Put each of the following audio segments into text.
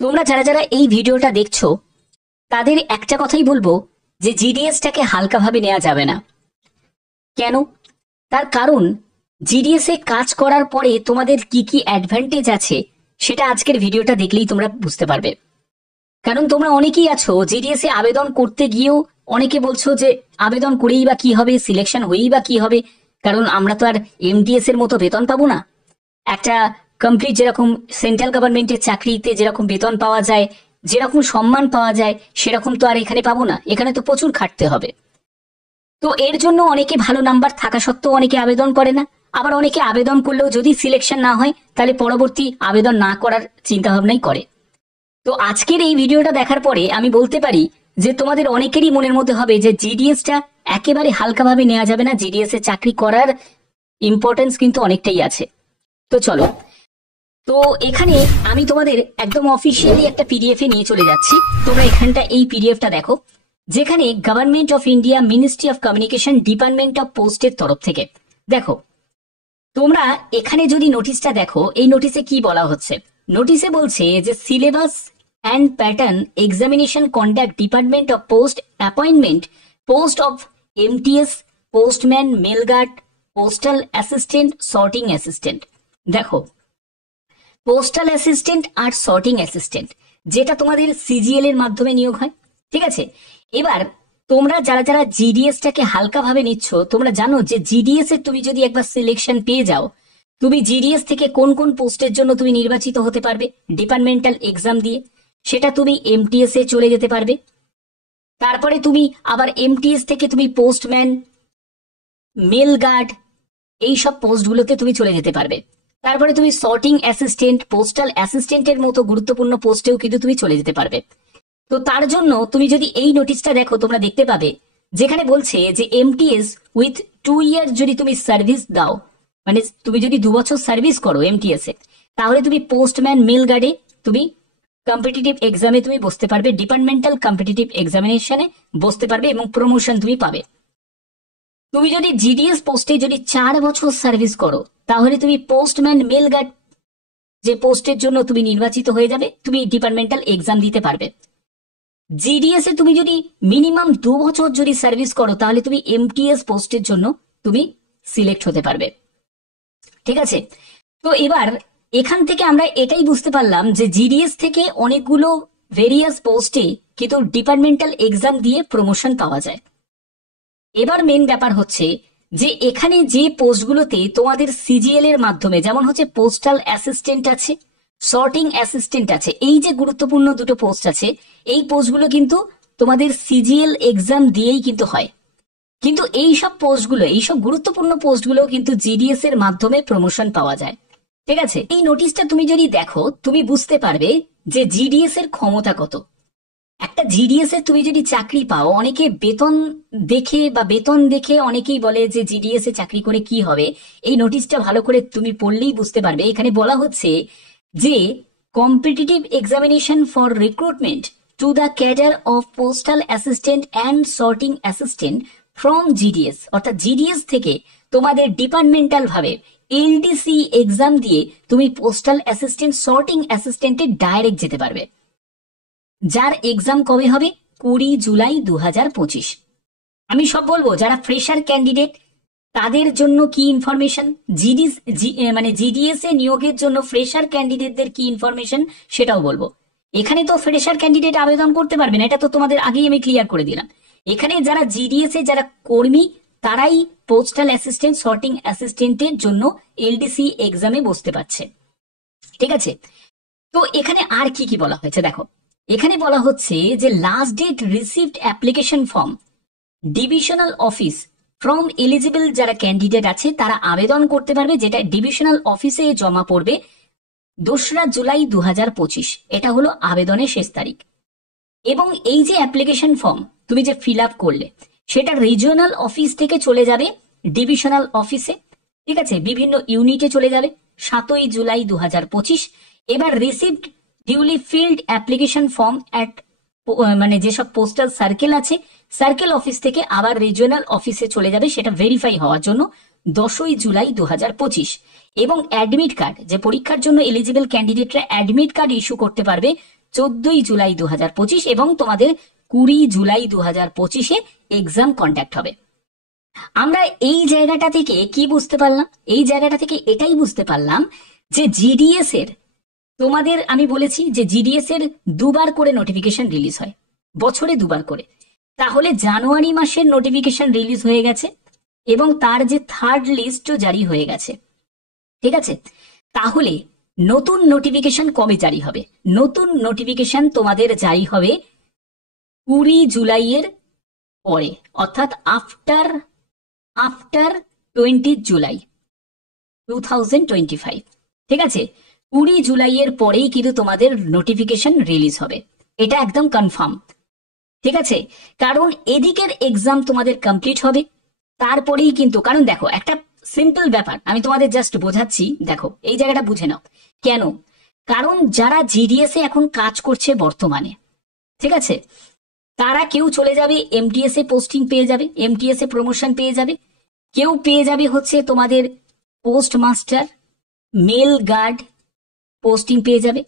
তোমরা যারা যারা এই ভিডিওটা দেখছো তাদের একটা কথাই বলবো যে জিডিএসটাকে হালকাভাবে নেওয়া যাবে না। কেন? তার কারণ জিডিএস এ কাজ করার পরে তোমাদের কি কি অ্যাডভান্টেজ আছে সেটা আজকের ভিডিওটা দেখলেই তোমরা বুঝতে পারবে। কারণ তোমরা অনেকেই আছো জিডিএস এ আবেদন করতে গিয়েও অনেকে বলছো যে আবেদন করেই বা কি হবে, সিলেকশন হয়েই বা কি হবে, কারণ আমরা তো আর এমটিএস এর মতো বেতন পাবো না। একটা কমপ্লিট যেরকম সেন্ট্রাল গভর্নমেন্টের চাকরিতে যেরকম বেতন পাওয়া যায়, যেরকম সম্মান পাওয়া যায়, সেরকম তো আর এখানে পাবো না। এখানে তো প্রচুর খাটতে হবে। তো এর জন্য অনেকে ভালো নাম্বার থাকা সত্ত্বেও অনেকে আবেদন করে না। আবার অনেকে আবেদন করলেও যদি সিলেকশন না হয় তাহলে পরবর্তী আবেদন না করার চিন্তা ভাবনাই করে। তো আজকের এই ভিডিওটা দেখার পরে আমি বলতে পারি যে তোমাদের অনেকেরই মনের মধ্যে হবে যে জিডিএসটা একেবারে হালকাভাবে নেওয়া যাবে না, জিডিএস এ চাকরি করার ইম্পর্টেন্স কিন্তু অনেকটাই আছে। তো চলো, তো এখানে আমি তোমাদের একদম অফিসিয়ালি একটা পিডিএফ এ নিয়ে চলে যাচ্ছি। তোমরা এখানটা এই পিডিএফটা দেখো, যেখানে government of India ministry of communication department of পোস্টের তরফ থেকে দেখো। তোমরা এখানে যদি নোটিশটা দেখো, এই নোটিশে কি বলা হচ্ছে? নোটিশে বলছে যে syllabus and pattern examination conduct department of post appointment post of MTS, postman, mail guard, postal assistant, sorting assistant. দেখো, পোস্টাল অ্যাসিস্ট্যান্ট আর সর্টিং অ্যাসিস্ট্যান্ট যেটা তোমাদের সিজিএল এর মাধ্যমে নিয়োগ হয়, ঠিক আছে। এবার তোমরা যারা যারা জিডিএসটাকে হালকাভাবে নিচ্ছ, তোমরা জানো যে জিডিএস এর তুমি যদি একবার সিলেকশন পেয়ে যাও, তুমি জিডিএস থেকে কোন কোন পোস্টের জন্য তুমি নির্বাচিত হতে পারবে ডিপার্টমেন্টাল এক্সাম দিয়ে, সেটা তুমি এমটিএস এ চলে যেতে পারবে। তারপরে তুমি আবার এমটিএস থেকে তুমি পোস্টম্যান, মেল গার্ড, এই সব পোস্টগুলোতে তুমি চলে যেতে পারবে। তারপরে তুমি সর্টিং অ্যাসিস্ট্যান্ট, পোস্টাল অ্যাসিস্ট্যান্টের মতো গুরুত্বপূর্ণ পোস্টেও কিন্তু তুমি চলে যেতে পারবে। তো তার জন্য তুমি যদি এই নোটিশটা দেখো, তোমরা দেখতে পাবে যেখানে বলছে যে এমটিএস উইথ 2 ইয়ার যদি তুমি সার্ভিস দাও, মানে তুমি যদি 2 বছর সার্ভিস করো এমটিএস এ, তাহলে তুমি পোস্টম্যান, মেল গার্ডে তুমি কম্পিটিটিভ এক্সামে তুমি বসতে পারবে, ডিপার্টমেন্টাল কম্পিটিটিভ এক্সামিনেশনে বসতে পারবে এবং প্রমোশন তুমি পাবে। তুমি যদি জিডিএস পোস্টে যদি 4 বছর সার্ভিস করো, তাহলে তুমি পোস্টম্যান, মেল গার্ড যে পোস্টের জন্য তুমি নির্বাচিত হয়ে যাবে, তুমি ডিপার্টমেন্টাল এক্সাম দিতে পারবে। জিডিএস এ তুমি যদি মিনিমাম 2 বছর যদি সার্ভিস করো, তাহলে তুমি এমটিএস পোস্টের জন্য তুমি সিলেক্ট হতে পারবে, ঠিক আছে। তো এবার এখান থেকে আমরা এটাই বুঝতে পারলাম যে জিডিএস থেকে অনেকগুলো ভেরিয়াস পোস্টে কিন্তু ডিপার্টমেন্টাল এক্সাম দিয়ে প্রমোশন পাওয়া যায়। এবার মেন ব্যাপার হচ্ছে যে এখানে যে পোস্টগুলোতে তোমাদের সিজিএল এর মাধ্যমে, যেমন হচ্ছে পোস্টাল অ্যাসিস্ট্যান্ট আছে, সর্টিং অ্যাসিস্ট্যান্ট আছে, এই যে গুরুত্বপূর্ণ দুটো পোস্ট আছে, এই পোস্টগুলো কিন্তু তোমাদের সিজিএল এক্সাম দিয়েই কিন্তু হয়। কিন্তু এই সব পোস্টগুলো, এই সব গুরুত্বপূর্ণ পোস্টগুলো কিন্তু জিডিএস এর মাধ্যমে প্রমোশন পাওয়া যায়, ঠিক আছে। এই নোটিশটা তুমি যদি দেখো, তুমি বুঝতে পারবে যে জিডিএস এর ক্ষমতা কত। একটা জিডিএস এ তুমি যদি চাকরি পাও, অনেকে বেতন দেখে বা বেতন দেখে অনেকেই বলে যে জিডিএস এ চাকরি করে কি হবে। এই নোটিশটা ভালো করে তুমি পড়লেই বুঝতে পারবে। এখানে বলা হচ্ছে যে competitive examination for recruitment to the cadre of postal assistant and sorting assistant from GDS, অর্থাৎ জিডিএস থেকে তোমাদের ডিপার্টমেন্টাল ভাবে এলডিসি এক্সাম দিয়ে তুমি পোস্টাল অ্যাসিস্ট্যান্ট, সর্টিং অ্যাসিস্ট্যান্টে ডাইরেক্ট যেতে পারবে, যার এক্সাম কবে হবে? 20 জুলাই 2025। আমি সব বলবো, যারা ফ্রেশার ক্যান্ডিডেট তাদের জন্য কি ইনফরমেশন, মানে জিডিএস এ নিয়োগের জন্য ফ্রেশার ক্যান্ডিডেটদের কি ইনফরমেশন সেটাও বলবো। এখানে তো ফ্রেশার ক্যান্ডিডেট আবেদন করতে পারবে না, এটা তো তোমাদের আগেই আমি ক্লিয়ার করে দিলাম। এখানে যারা জিডিএস এ যারা কর্মী, তারাই পোস্টাল অ্যাসিস্ট্যান্ট, সর্টিং অ্যাসিস্ট্যান্টের জন্য এলডিসি এক্সামে বসতে পারছে, ঠিক আছে। তো এখানে আর কি কি বলা হয়েছে দেখো। এখানে বলা হচ্ছে যে last date received application form divisional office from eligible যারা ক্যান্ডিডেট আছে তারা আবেদন করতে পারবে, যেটা ডিভিশনাল অফিসে জমা পড়বে 2রা জুলাই 2025। এটা হলো আবেদনের শেষ তারিখ। এবং এই যে অ্যাপ্লিকেশন ফর্ম তুমি যে ফিল আপ করলে, সেটা রিজিওনাল অফিস থেকে চলে যাবে ডিভিশনাল অফিসে, ঠিক আছে, বিভিন্ন ইউনিটে চলে যাবে 7ই জুলাই 2025। এবার received duly field application form at, মানে যেসব পোস্টাল সার্কেল আছে, সার্কেল অফিস থেকে আবার রিজিওনাল অফিসে চলে যাবে সেটা ভেরিফাই হওয়ার জন্য 10ই জুলাই 2025। এবং অ্যাডমিট কার্ড, যে পরীক্ষার জন্য এলিজিবল ক্যান্ডিডেটরা অ্যাডমিট কার্ড ইস্যু করতে পারবে 14 জুলাই 2025 এবং তোমাদের 20 জুলাই 2025 এক্সাম কন্ডাক্ট হবে। আমরা এই জায়গাটা থেকে কি বুঝতে পারলাম? এই জায়গাটা থেকে এটাই বুঝতে পারলাম যে জিডিএস এর, তোমাদের আমি বলেছি যে জিডিএস এর 2 বার করে নোটিফিকেশন রিলিজ হয়, বছরে 2 বার করে। তাহলে জানুয়ারি মাসের নোটিফিকেশন রিলিজ হয়ে গেছে এবং তার যে 3rd লিস্টও জারি হয়ে গেছে, ঠিক আছে? তাহলে নতুন নোটিফিকেশন কবে জারি হবে? নতুন নোটিফিকেশন তোমাদের জারি হবে 20 জুলাইয়ের পরে, অর্থাৎ আফটার 20 জুলাই 2025, ঠিক আছে? 20 জুলাইয়ের পরেই কিন্তু তোমাদের নোটিফিকেশন রিলিজ হবে, এটা একদম কনফার্ম, ঠিক আছে? কারণ এদিকের এক্সাম তোমাদের কমপ্লিট হবে, তারপরেই কিন্তু, কারণ দেখো একটা সিম্পল ব্যাপার আমি তোমাদের জাস্ট বোঝাচ্ছি, দেখো এই জায়গাটা বুঝে নাও। কেন? কারণ যারা জিডিএস এ এখন কাজ করছে বর্তমানে, ঠিক আছে, তারা কেউ চলে যাবে এমটিএস এ পোস্টিং পেয়ে যাবে, এমটিএস এ প্রমোশন পেয়ে যাবে, কেউ পেয়ে যাবে হচ্ছে তোমাদের post master, mail guard posting পেয়ে যাবে,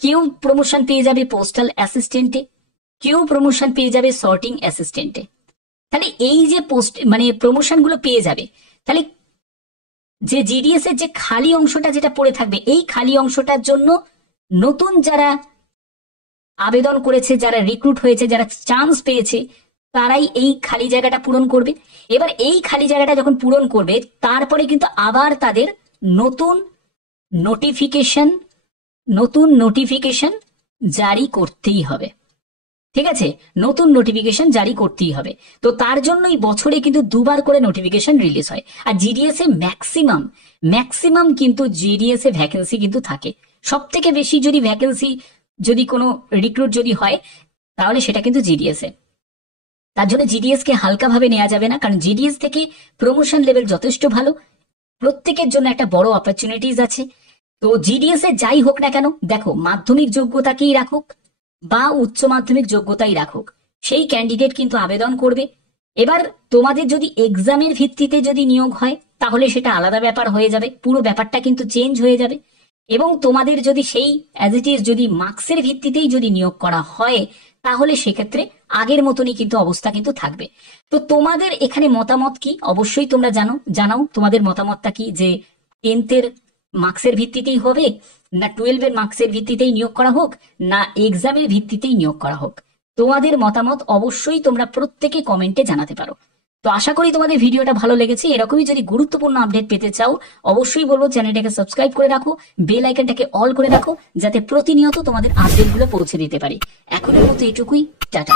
কেউ প্রমোশন পেয়ে যাবে পোস্টাল অ্যাসিস্ট্যান্টে, কেউ প্রমোশন পেয়ে যাবে সর্টিং অ্যাসিস্ট্যান্টে। তাহলে এই যে পোস্ট মানে প্রমোশন গুলো পেয়ে যাবে, তাহলে যে জিডিএস এর যে খালি অংশটা যেটা পড়ে থাকবে, এই খালি অংশটার জন্য নতুন যারা আবেদন করেছে, যারা রিক্রুট হয়েছে, যারা চান্স পেয়েছে, তারাই এই খালি জায়গাটা পূরণ করবে। এবার এই খালি জায়গাটা যখন পূরণ করবে, তারপরে কিন্তু আবার তাদের নতুন নোটিফিকেশন জারি করতেই হবে, ঠিক আছে? নতুন নোটিফিকেশন জারি করতেই হবে। তো তার জন্যই বছরে কিন্তু 2 বার করে নোটিফিকেশন রিলিজ হয়। আর জিডিএস এ ম্যাক্সিমাম কিন্তু জিডিএস এ ভ্যাকেন্সি কিন্তু থাকে। সব থেকে বেশি যদি ভ্যাকেন্সি যদি কোনো রিক্রুট যদি হয়, তাহলে সেটা কিন্তু জিডিএস এ। তার জন্য জিডিএস কে হালকাভাবে নেওয়া যাবে না, কারণ জিডিএস থেকে প্রমোশন লেভেল যথেষ্ট ভালো, প্রত্যেকের জন্য একটা বড় অপরচুনিটিস আছে। তো জিডিএস এ যাই হোক না কেন, দেখো মাধ্যমিক যোগ্যতাকেই রাখুক বা উচ্চ মাধ্যমিক যোগ্যতাই রাখুক, সেই ক্যান্ডিডেট কিন্তু আবেদন করবে। এবার তোমাদের যদি এক্সামের ভিত্তিতে যদি নিয়োগ হয়, তাহলে সেটা আলাদা ব্যাপার হয়ে যাবে, পুরো ব্যাপারটা কিন্তু চেঞ্জ হয়ে যাবে। এবং তোমাদের যদি সেই অ্যাজ ইট ইজ যদি মার্কসের ভিত্তিতেই যদি নিয়োগ করা হয়, তাহলে সেক্ষেত্রে আগের মতনই কিন্তু অবস্থা কিন্তু থাকবে। তো তোমাদের এখানে মতামত কি অবশ্যই তোমরা জানাও তোমাদের মতামতটা কি, যে 10th মার্কসের ভিত্তিতেই হবে, না 12 মার্কসের ভিত্তিতেই নিয়োগ করা হোক, না এক্সামের ভিত্তিতেই নিয়োগ করা হোক? তোমাদের মতামত অবশ্যই তোমরা প্রত্যেকে কমেন্টে জানাতে পারো। তো আশা করি তোমাদের ভিডিওটা ভালো লেগেছে। এরকমই যদি গুরুত্বপূর্ণ আপডেট পেতে চাও, অবশ্যই বলবো চ্যানেলটাকে সাবস্ক্রাইব করে রাখো, বেল আইকনটাকে অল করে রাখো, যাতে প্রতিনিয়ত তোমাদের আপডেটগুলো পৌঁছে দিতে পারি। এখনের মতো এটুকুই, টাটা।